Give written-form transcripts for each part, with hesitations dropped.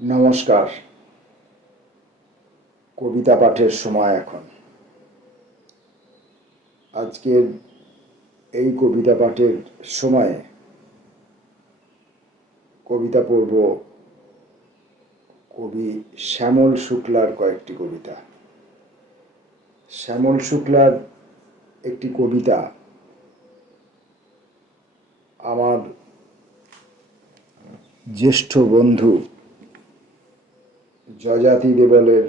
নমস্কার। কবিতা পাঠের সময় এখন। আজকের এই কবিতা পাঠের সময়ে কবিতা পড়ব কবি শ্যামল শুক্লার কয়েকটি কবিতা। শ্যামল শুক্লার একটি কবিতা আমার জ্যেষ্ঠ বন্ধু যজাতি দেবলের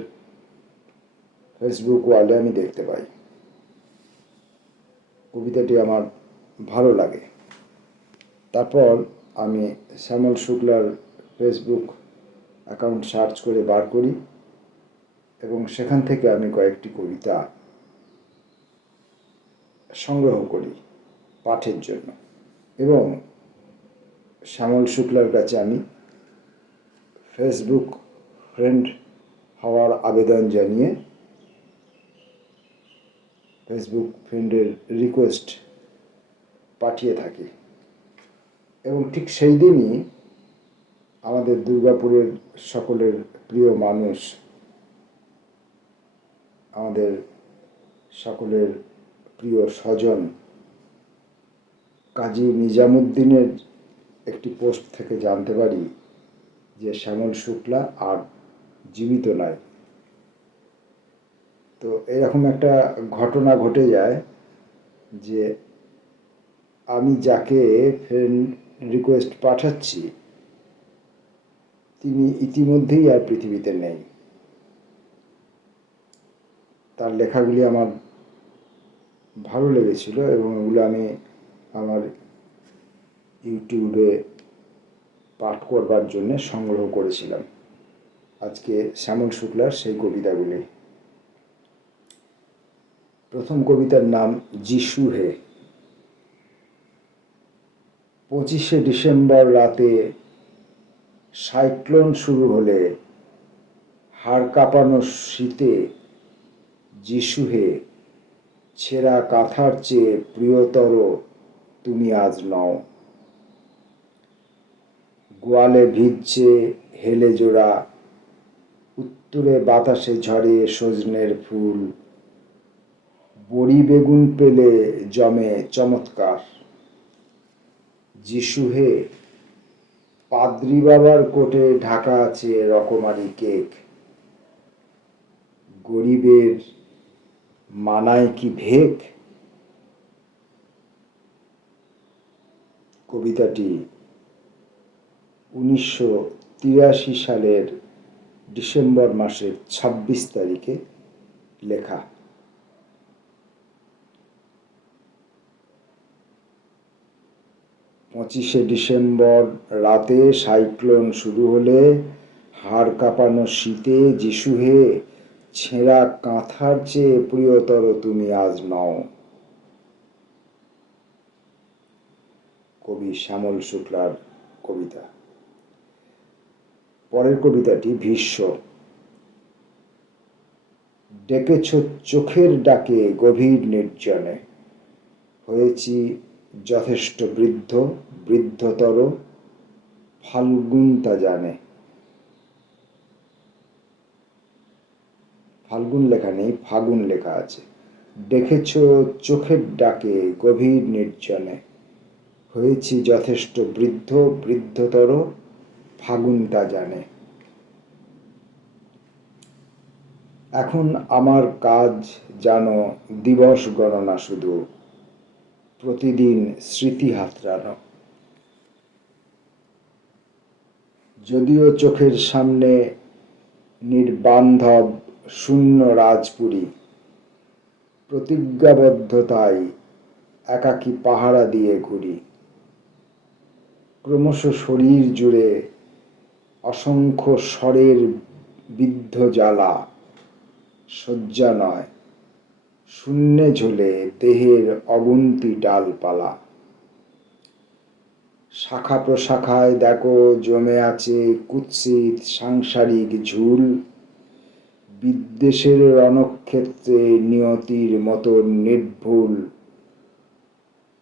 ফেসবুক ওয়ালে আমি দেখতে পাই। কবিতাটি আমার ভালো লাগে। তারপর আমি শ্যামল শুক্লার ফেসবুক অ্যাকাউন্ট সার্চ করে বার করি এবং সেখান থেকে আমি কয়েকটি কবিতা সংগ্রহ করি পাঠের জন্য, এবং শ্যামল শুক্লার কাছে আমি ফেসবুক ফ্রেন্ড হওয়ার আবেদন জানিয়ে ফেসবুক ফ্রেন্ডের রিকোয়েস্ট পাঠিয়ে থাকি। এবং ঠিক সেই দিনই আমাদের দুর্গাপুরের সকলের প্রিয় মানুষ, আমাদের সকলের প্রিয় স্বজন কাজী নিজামুদ্দিনের একটি পোস্ট থেকে জানতে পারি যে শ্যামল শুক্লা আর জীবিত নাই। তো এরকম একটা ঘটনা ঘটে যায় যে আমি যাকে ফ্রেন্ড রিকোয়েস্ট পাঠাচ্ছি তিনি ইতিমধ্যেই আর পৃথিবীতে নেই। তার লেখাগুলি আমার ভালো লেগেছিল এবং ওগুলো আমি আমার ইউটিউবে পাঠ করবার জন্য সংগ্রহ করেছিলাম। আজকে শ্যামল শুক্লার সেই কবিতাগুলি। প্রথম কবিতার নাম যিশু হে। 25শে ডিসেম্বর রাতে সাইক্লোন শুরু হলে হাড় কাঁপানো শীতে যিশু হে, ছেঁড়া কাঁথার চেয়ে প্রিয়তর তুমি আজ নও। গোয়ালে ভিজছে হেলে জোড়া, উত্তুরে বাতাসে ঝরে সজনের ফুল, বড়ি বেগুন পেলে জমে চমৎকার। যিশু হে, পাদ্রী বাবার কোটে ঢাকা আছে রকমারি কেক, গরিবের মানায় কি ভেক। কবিতাটি 1983 সালের ডিসেম্বর মাসের 26 তারিখে লেখা। 25শে ডিসেম্বর রাতে সাইক্লোন শুরু হলে হাড় কাঁপানো শীতে যিশু হে, ছেঁড়া কাঁথার চেয়ে প্রিয়তর তুমি আজ নও। কবি শ্যামল শুক্লার কবিতা। পরের কবিতাটি ভীষ্ম। ডেকেছ চোখের ডাকে গভীর নির্জনে, হয়েছি যথেষ্ট বৃদ্ধ, বৃদ্ধতর, ফাল্গুন তা জানে। ফাল্গুন লেখা নেই, ফাগুন লেখা আছে। ডেকেছ চোখের ডাকে গভীর নির্জনে, হয়েছি যথেষ্ট বৃদ্ধ, বৃদ্ধতর, ফাগুন তা জানে। এখন আমার কাজ জানো দিবস গণনা শুধু, প্রতিদিন স্মৃতি হাতড়ানো। যদিও চোখের সামনে নির্বান্ধব শূন্য রাজপুরী, প্রতিজ্ঞাবদ্ধতায় একাকী পাহারা দিয়ে ঘুরি। ক্রমশ শরীর জুড়ে অসংখ্য স্বরের বিদ্ধ জ্বালা, শয্যা নয় শূন্যে ঝোলে দেহের অগুন্তি ডালপালা। শাখা প্রশাখায় দেখো জমে আছে কুৎসিত সাংসারিক ঝুল, বিদ্বেষের রণক্ষেত্রে নিয়তির মতো নির্ভুল,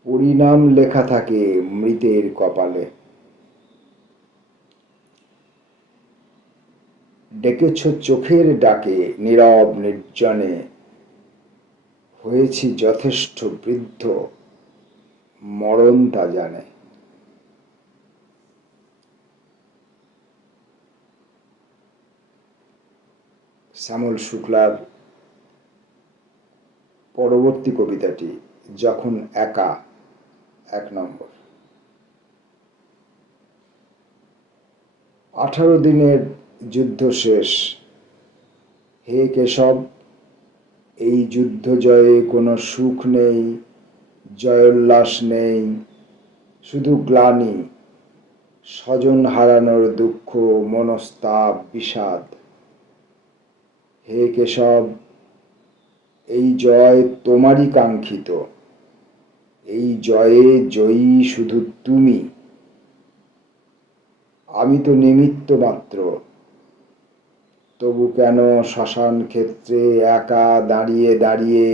পরিণাম লেখা থাকে মৃতের কপালে। ডেকেছ চোখের ডাকে নীরব নির্জনে, হয়েছি যথেষ্ট বৃদ্ধ, মরণ তা জানে। শ্যামল শুক্লার পরবর্তী কবিতাটি যখন একা, 1 নম্বর। 18 দিনের যুদ্ধ শেষ, হে কেশব, এই যুদ্ধ জয়ে কোনো সুখ নেই, জয়োল্লাস নেই, শুধু গ্লানি, স্বজন হারানোর দুঃখ, মনস্তাপ, বিষাদ। হে কেশব, এই জয় তোমারই কাঙ্ক্ষিত, এই জয়ে জয়ী শুধু তুমি, আমি তো নিমিত্ত মাত্র। তবু কেন শ্মশান ক্ষেত্রে একা দাঁড়িয়ে দাঁড়িয়ে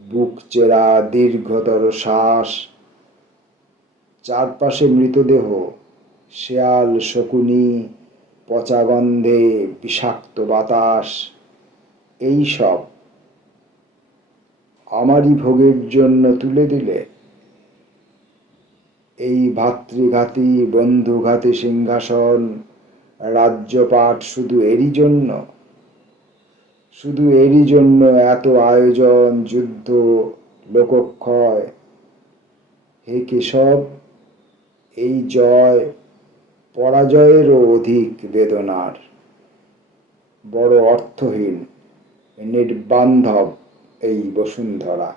বুক চেরা দীর্ঘতর শ্বাস, চারপাশে মৃতদেহ, শেয়াল শকুনি, পচা গন্ধে বিষাক্ত বাতাস, এই সব আমারই ভোগের জন্য তুলে দিলে। এই ভাতৃঘাতী বন্ধুঘাতী সিংহাসন, রাজ্যপাট শুধু এরই জন্য, শুধু এরই জন্য এত আয়োজন, যুদ্ধ, লোকক্ষয়। হে কেশব, এই জয় পরাজয়েরও অধিক বেদনার, বড় অর্থহীন, নির্বান্ধব এই বসুন্ধরা।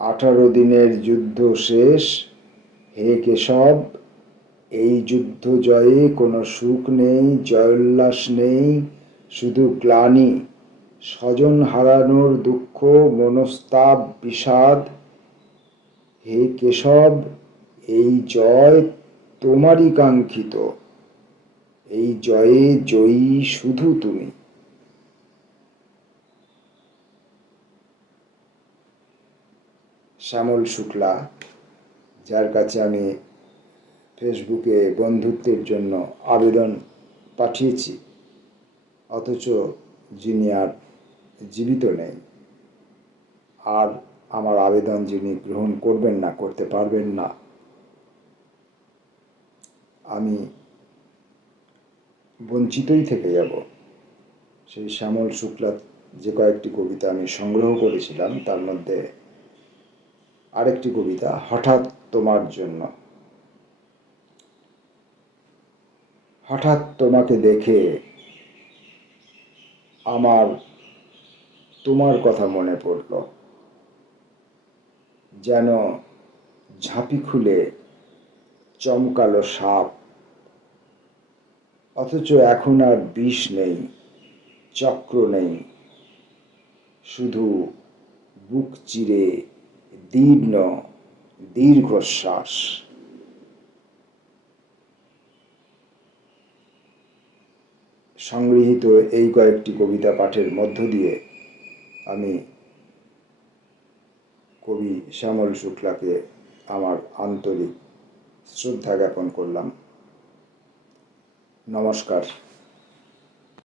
18 দিনের যুদ্ধ শেষ, হে কেশব, এই যুদ্ধ জয়ে কোনো সুখ নেই, জয়োল্লাস নেই, শুধু গ্লানি, স্বজন হারানোর দুঃখ, মনস্তাপ, বিষাদ। হে কেশব, এই জয় তোমারই কাঙ্ক্ষিত, এই জয়ে জয়ী শুধু তুমি। শ্যামল শুক্লা, যার কাছে আমি ফেসবুকে বন্ধুত্বের জন্য আবেদন পাঠিয়েছি, অথচ যিনি আর জীবিত নেই, আর আমার আবেদন যিনি গ্রহণ করবেন না, করতে পারবেন না, আমি বঞ্চিতই থেকে যাব। সেই শ্যামল শুক্লার যে কয়েকটি কবিতা আমি সংগ্রহ করেছিলাম, তার মধ্যে আরেকটি কবিতা, হঠাৎ তোমার জন্য। হঠাৎ তোমাকে দেখে আমার তোমার কথা মনে পড়ল, যেন ঝাঁপি খুলে চমকালো সাপ, অথচ এখন আর বিষ নেই, চক্র নেই, শুধু বুক চিরে দীর্ণ দীর্ঘশ্বাস। সংগৃহীত এই কয়েকটি কবিতা পাঠের মধ্য দিয়ে আমি কবি শ্যামল শুক্লাকে আমার আন্তরিক শ্রদ্ধা জ্ঞাপন করলাম। নমস্কার।